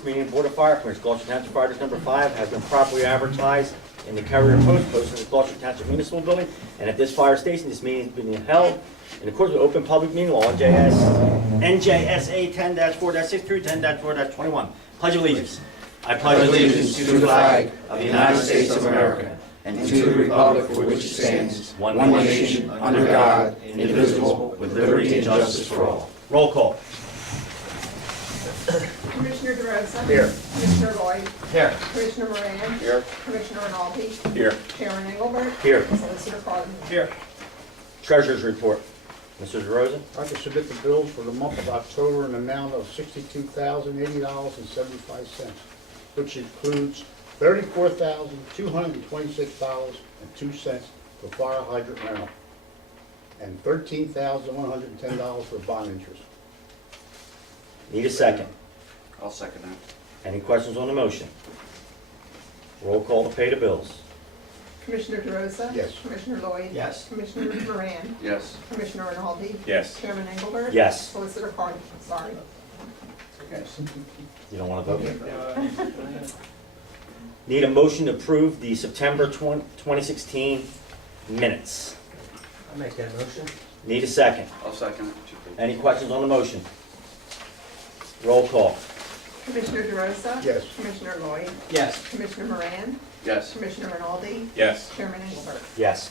Next meeting of Board of Fire Commissioners, Gloucester Township Fire District Number 5 has been properly advertised in the Carrier Post, posted in the Gloucester Township Municipal Building. And at this fire station, this meeting has been held in accordance with open public meeting law, NJSA 10-4-6 10-4-21. Pledge of allegiance. I pledge allegiance to the flag of the United States of America and to the republic for which it stands, one nation, under God, indivisible, with liberty and justice for all. Roll call. Commissioner DeRosa. Here. Commissioner Lloyd. Here. Commissioner Moran. Here. Commissioner Rinaldi. Here. Chairman Engelbert. Here. Solicitor Carden. Here. Treasurer's report. Mr. DeRosa? I can submit the bills for the month of October in an amount of $62,080.75, which includes $34,226.02 for fire hydrant rental and $13,110 for bond interest. Need a second. I'll second that. Any questions on the motion? Roll call to pay the bills. Commissioner DeRosa. Yes. Commissioner Lloyd. Yes. Commissioner Moran. Yes. Commissioner Rinaldi. Yes. Chairman Engelbert. Yes. Solicitor Carden. Sorry. You don't want to vote? Need a motion to approve the September 2016 minutes. I'll make that motion. Need a second. I'll second it. Any questions on the motion? Roll call. Commissioner DeRosa. Yes. Commissioner Lloyd. Yes. Commissioner Moran. Yes. Commissioner Rinaldi. Yes. Chairman Engelbert. Yes.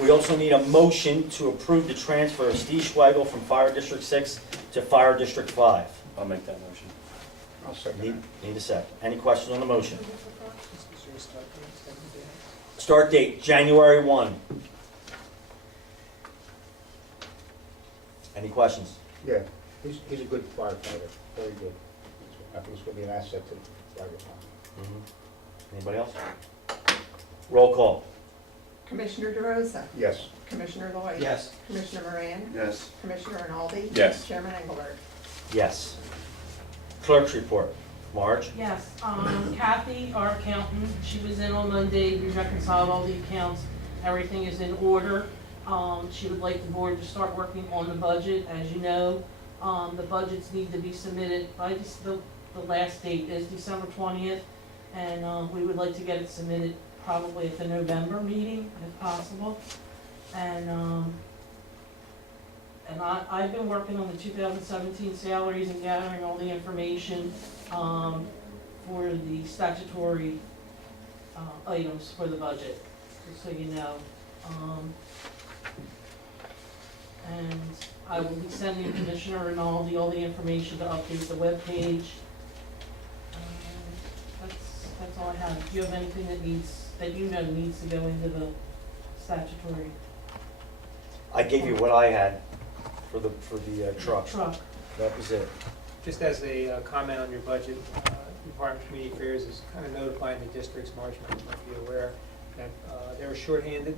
We also need a motion to approve the transfer of Steve Schweigel from Fire District 6 to Fire District 5. I'll make that motion. I'll second Need that. a second. Any questions on the motion? Start date, January 1. Any questions? Yeah, he's a good firefighter, very good. I think he's going to be an asset to the fire department. Anybody else? Roll call. Commissioner DeRosa. Yes. Commissioner Lloyd. Yes. Commissioner Moran. Yes. Commissioner Rinaldi. Yes. Chairman Engelbert. Yes. Clerk's report. Marge? Yes, Kathy, our accountant, she was in on Monday, we reconciled all the accounts, everything is in order. She would like the board to start working on the budget, as you know. The budgets need to be submitted by the last date is December 20th, and we would like to get it submitted probably at the November meeting, if possible. And I've been working on the 2017 salaries and gathering all the information for the statutory items for the budget, just so you know. And I will be sending Commissioner Rinaldi all the information to update the webpage. That's all I have. If you have anything that needs to go into the statutory I gave you what I had for the truck. truck. That was it. Just as a comment on your budget, Department of Community Affairs is kind of notifying the districts, Marge might be aware, that they're shorthanded.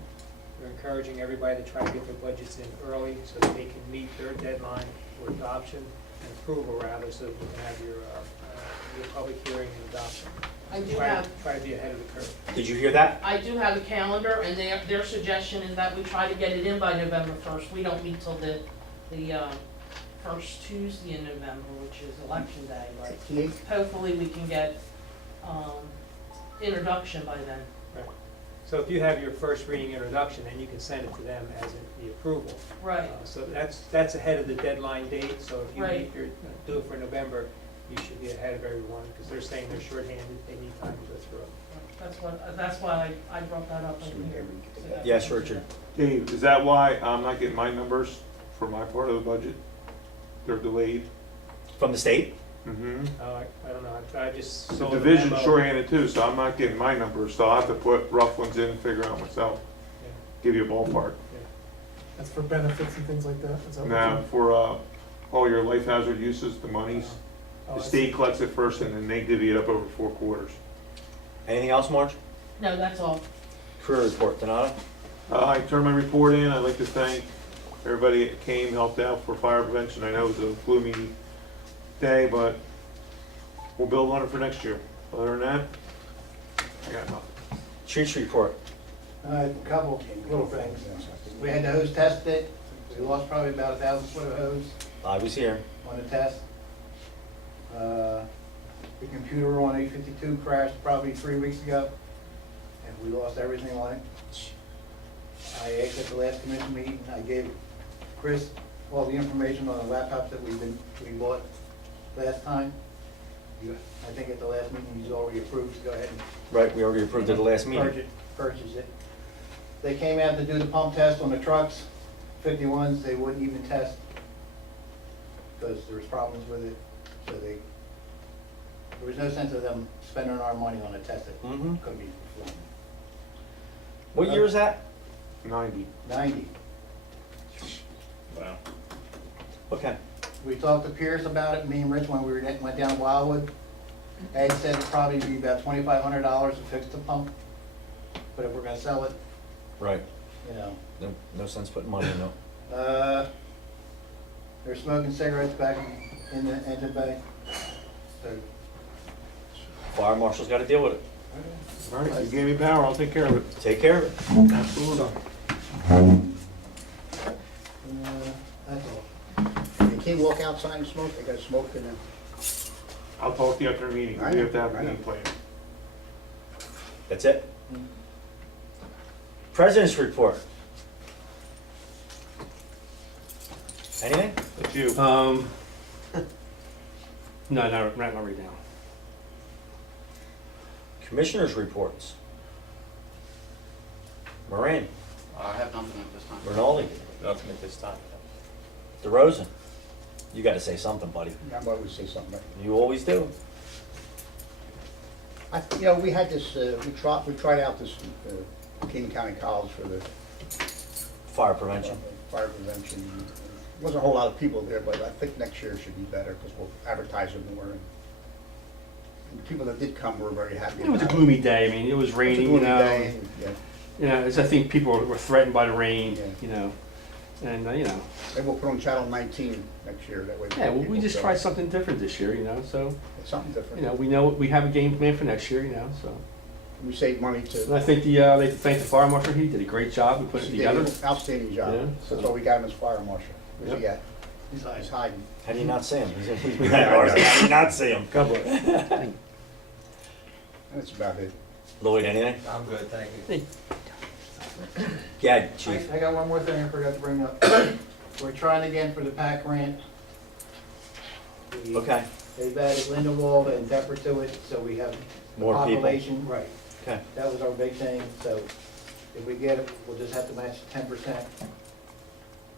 They're encouraging everybody to try to get their budgets in early so that they can meet their deadline for adoption and approval rather, so that you can have your public hearing and adoption. I do Try have. to be ahead of the curve. Did you hear that? I do have a calendar, and their suggestion is that we try to get it in by November 1st. We don't meet till the first Tuesday in November, which is election day, but hopefully we can get introduction by then. Right. So if you have your first reading introduction, then you can send it to them as the approval. Right. So that's ahead of the deadline date, so if you Right. do it for November, you should be ahead of everyone, because they're saying they're shorthanded, they need time to go through it. That's why I brought that up in here. Yes, Richard. Dave, is that why I'm not getting my numbers for my part of the budget? They're delayed? From the state? Mm-hmm. I don't know, I just The saw division's memo. shorthanded too, so I'm not getting my numbers, so I'll have to put rough ones in and figure out myself. Yeah. Give you a ballpark. That's for benefits and things like that? Is that what Now, you- for all your life hazard uses, the monies, Oh, the I see. state collects it first and then they divvy it up over 4 quarters. Anything else, Marge? No, that's all. Career report, Donato? I turned my report in. I'd like to thank everybody that came, helped out for fire prevention. I know it was a gloomy day, but we'll build on it for next year. Other than that, I got nothing. Streets report. A couple little things. We had the hose tested. We lost probably about 1,000 foot of hose I was here. on the test. The computer on 852 crashed probably 3 weeks ago, and we lost everything on it. I asked at the last commission meeting, I gave Chris all the information on the laptops that we bought last time. I think at the last meeting, he's already approved to go ahead and Right, we already approved it at the last meeting. purchase it. They came out to do the pump test on the trucks, 51s, they wouldn't even test because there was problems with it, so there was no sense of them spending our money on a test that Mhm. couldn't be performed. What year is that? 90. 90. Wow. Okay. We talked to Pierce about it, me and Rich, when we went down to Wildwood. Ed said it'd probably be about $2,500 to fix the pump, but if we're gonna sell it, Right. you know. No sense putting money in it. They're smoking cigarettes back in the engine bay. So, Fire marshal's gotta deal with it. All right, you gave me power, I'll take care of it. Take care of it. Absolutely. that's all. You can't walk outside and smoke, they got smoke in there. I'll talk to you after the meeting, I we know, have to have a I know. meeting plan. That's it? President's report. Anything? That's you. No, not right now. Commissioners' reports. Moran, I have nothing at this time. Rinaldi, Nothing at this time. DeRosa. You gotta say something, buddy. I'm about to say something. But You always do. you know, we had this, we tried out this King County College for the Fire prevention. fire prevention. Wasn't a whole lot of people there, but I think next year should be better because we'll advertise it more. And the people that did come were very happy. It was a about gloomy day. I mean, it was It was a raining, gloomy day, yeah. I think people were threatened by the rain, Yeah. and, Maybe we'll put on Channel 19 next year, that way. yeah, well, we people just go. tried something different this year, so, It's something different. we know, we have a game plan for next year, so. We save money And to. I think they thank the fire marshal, he did a great job in putting it He did together. an outstanding job. Yeah, That's so- why we got him as fire marshal. Where's he Yep. at? He's hiding. How do you not see him? He's behind ours. How do you not see him? God bless. That's about it. Lloyd, anything? I'm good, thank you. Yeah, chief. I got one more thing I forgot to bring up. We're trying again for the PAC grant. Okay. They've added Lindenwald and Depper to it, so we have More people. population. Right. Okay. That was our big thing, so if we get it, we'll just have to match 10%.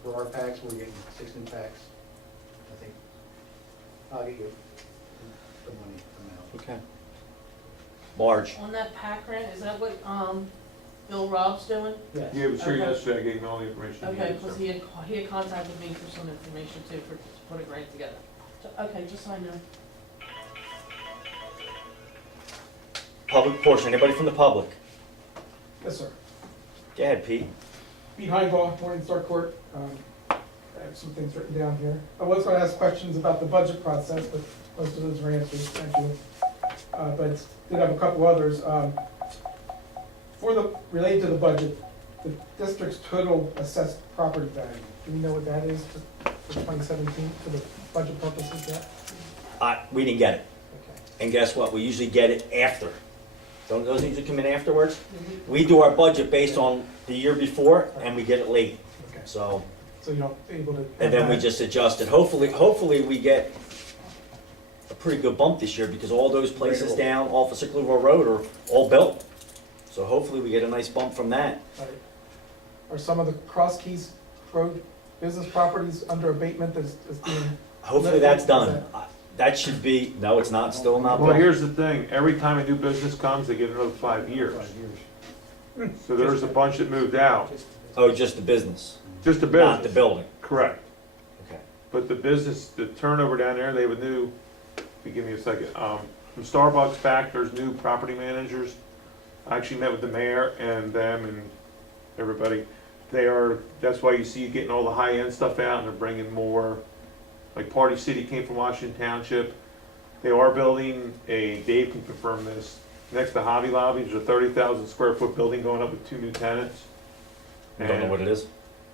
For our packs, we're getting 6 new packs. I think, I'll get you the money from now. Okay. Marge. On that pack grant, is that what, Bill Rob's doing? Yes. Yeah, it was here Okay. yesterday, I gave him all the information. he Okay, needed, because so. he had contacted me for some information too, to put a grant together. So, okay, just so I know. Public portion. Anybody from the public? Yes, sir. Go ahead, Pete. Pete Heinbaugh, Morningstar Court. I have some things written down here. I was going to ask questions about the budget process, but most of those were answered, thank you. But did have a couple others. Related to the budget, the district's total assessed property value, do we know what that is for 2017 for the budget purposes yet? We didn't get it. Okay. And guess what? We usually get it after. Don't those usually come in afterwards? We do our budget based on the year before, and we get it late. Okay. So, So you're not able to. and then we just adjust it. Hopefully we get a pretty good bump this year because all those places down off of Sicklerville Road are all built. So hopefully we get a nice bump from that. Are some of the Cross Keys Road business properties under abatement that's being? Hopefully that's done. That should be, no, it's not, still not Well, built. here's the thing, every time a new business comes, they get another 5 years. So there's a bunch that moved out, Oh, just the business, just the not the business, building. correct. Okay. But the business, the turnover down there, they have a new, if you give me a second, from Starbucks back, there's new property managers. I actually met with the mayor and them and everybody. That's why you see you getting all the high-end stuff out and they're bringing more, like Party City came from Washington Township. They are building Dave can confirm this, next to Hobby Lobby, there's a 30,000 square foot building going up with 2 new tenants. You don't know what it is?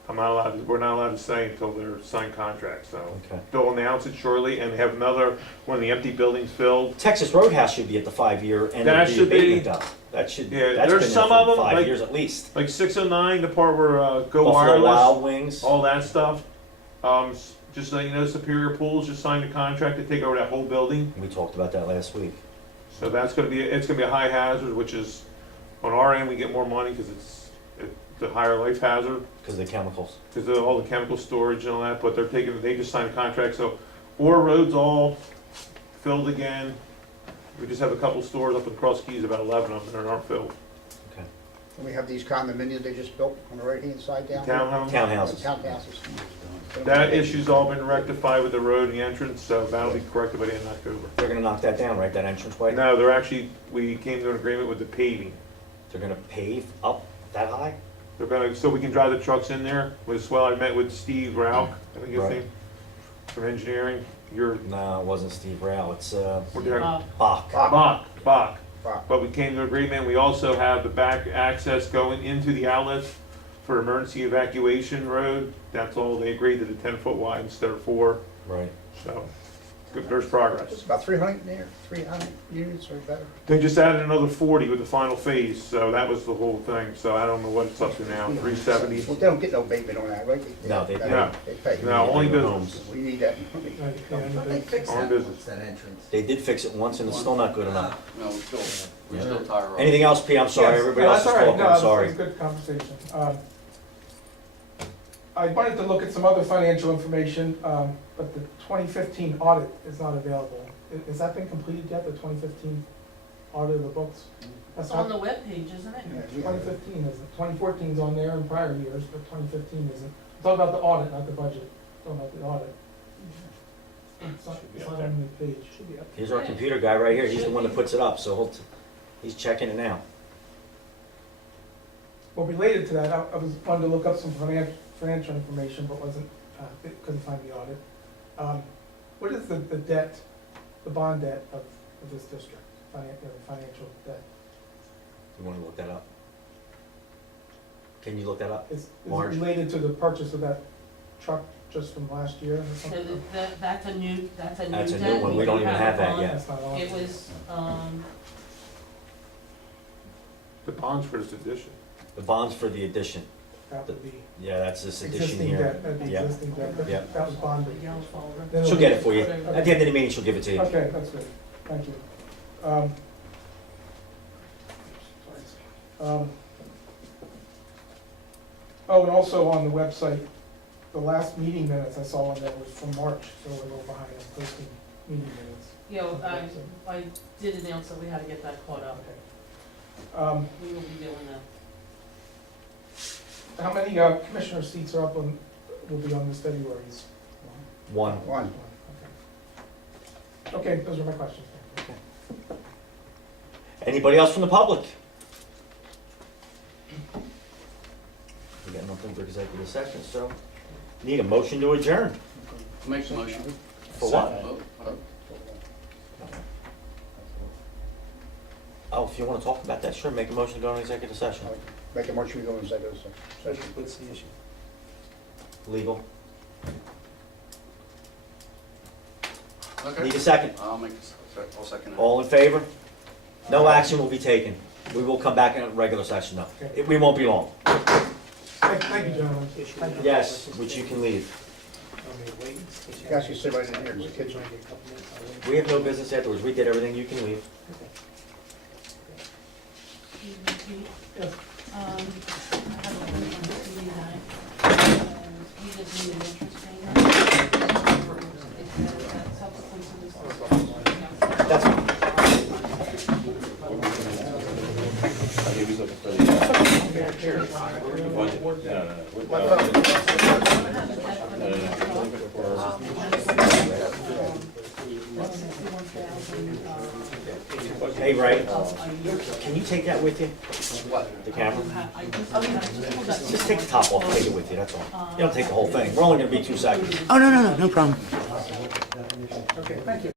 we're not allowed to say until they're signed contracts, so. Okay. They'll announce it shortly, and they have another, one of the empty buildings filled. Texas Roadhouse should be at the 5-year end That of the should be- abatement though. That should, Yeah, that's there's been there some of for them, 5 like- years at least. Like 609, the part where, Go Buffalo Wireless, Wild Wings. all that stuff. Just so you know, Superior Pools just signed a contract to take over that whole building. We talked about that last week. So that's gonna be, it's gonna be a high hazard, which is, on our end, we get more money because it's a higher life hazard, Because of the chemicals. because of all the chemical storage and all that, but they just signed a contract, so Orr Road's all filled again. We just have a couple stores up in Cross Keys, about 11 of them that aren't filled. Okay. And we have these condominiums they just built on the right-hand side down there. Townhomes, Townhouses. Townhouses. that issue's all been rectified with the road and the entrance, so that'll be corrected by the end of October. They're gonna knock that down, right, that entranceway? No, they're actually, we came to an agreement with the paving. They're gonna pave up that high? They're gonna, so we can drive the trucks in there with swell. I met with Steve Rauch, I think his Right. name, from engineering. You're, No, it wasn't Steve Rao, it's, we're there. Bach. Bach. Rock. But we came to an agreement. We also have the back access going into the outlet for emergency evacuation road. That's all. They agreed to the 10-foot wide instead of 4. Right. So there's progress. It's about 300 in there, 300 units or better. They just added another 40 with the final phase, so that was the whole thing. So I don't know what it's up to now, 370. Well, they don't get no abatement on that, right? No, they No. They pay. No, only Their business. homes. We need that. Right, yeah, But they fixed Own that business. once, that entrance. They did fix it once and it's still not good enough. No, we're Yeah. still tired. Anything else, Pete? I'm sorry, Yes, everybody no, else is that's all right. talking, No, I'm it's sorry. a good conversation. I wanted to look at some other financial information, but the 2015 audit is not available. Has that been completed yet, the 2015 audit of the books? That's It's on not, the webpage, isn't it? 2015 isn't. 2014 is on there in prior years, but 2015 isn't. It's all about the audit, not the budget. It's all about the audit. It's not on the page. Here's our computer guy right here, he's the one that puts it up, so he's checking it now. Well, related to that, I wanted to look up some financial information, but couldn't find the audit. What is the debt, the bond debt of this district, financial debt? You wanna look that up? Can you look that up? Is it Marge? related to the purchase of that truck just from last year or So something? that's a new debt. That's a new one. We don't even have that yet. That's not on. It was, The bonds for this edition. The bonds for the addition. That would be Yeah, that's this edition existing here. debt, that'd be Yeah. existing debt, but Yeah. that was bonded. yellow folder. Then She'll it'll get be- it for you. At the end of the meeting, she'll give it to you. Okay, that's good, thank you. Oh, and also on the website, the last meeting minutes I saw on there was from March, so we're a little behind on posting meeting minutes. Yeah, I did announce that we had to get that caught up. We will be doing that. How many commissioner seats are up on, will be on this February's? One. One. Okay, those are my questions. Anybody else from the public? We got nothing for executive session, so need a motion to adjourn. Make the motion. For what? Oh. Oh, if you wanna talk about that, sure, make a motion to go into executive session. Make a motion, we go into executive session. What's the issue? Legal. Okay. Need a second? I'll second it. All in favor? No action will be taken. We will come back in a regular session though. Okay. We won't be long. Thank you, gentlemen. Thank you. Yes, which you can leave. You guys can sit right in here, there's a kitchen. We have no business afterwards. We did everything. You can leave. Yes. I have a thing on this meeting tonight. We just need an interest payment. It's subsequent to this. That's fine. Hey, Ray, can you take that with you? What? The camera? Just take the top off, take it with you, that's all. You don't take the whole thing. We're only gonna be 2 seconds. Oh, no problem. Okay, thank you.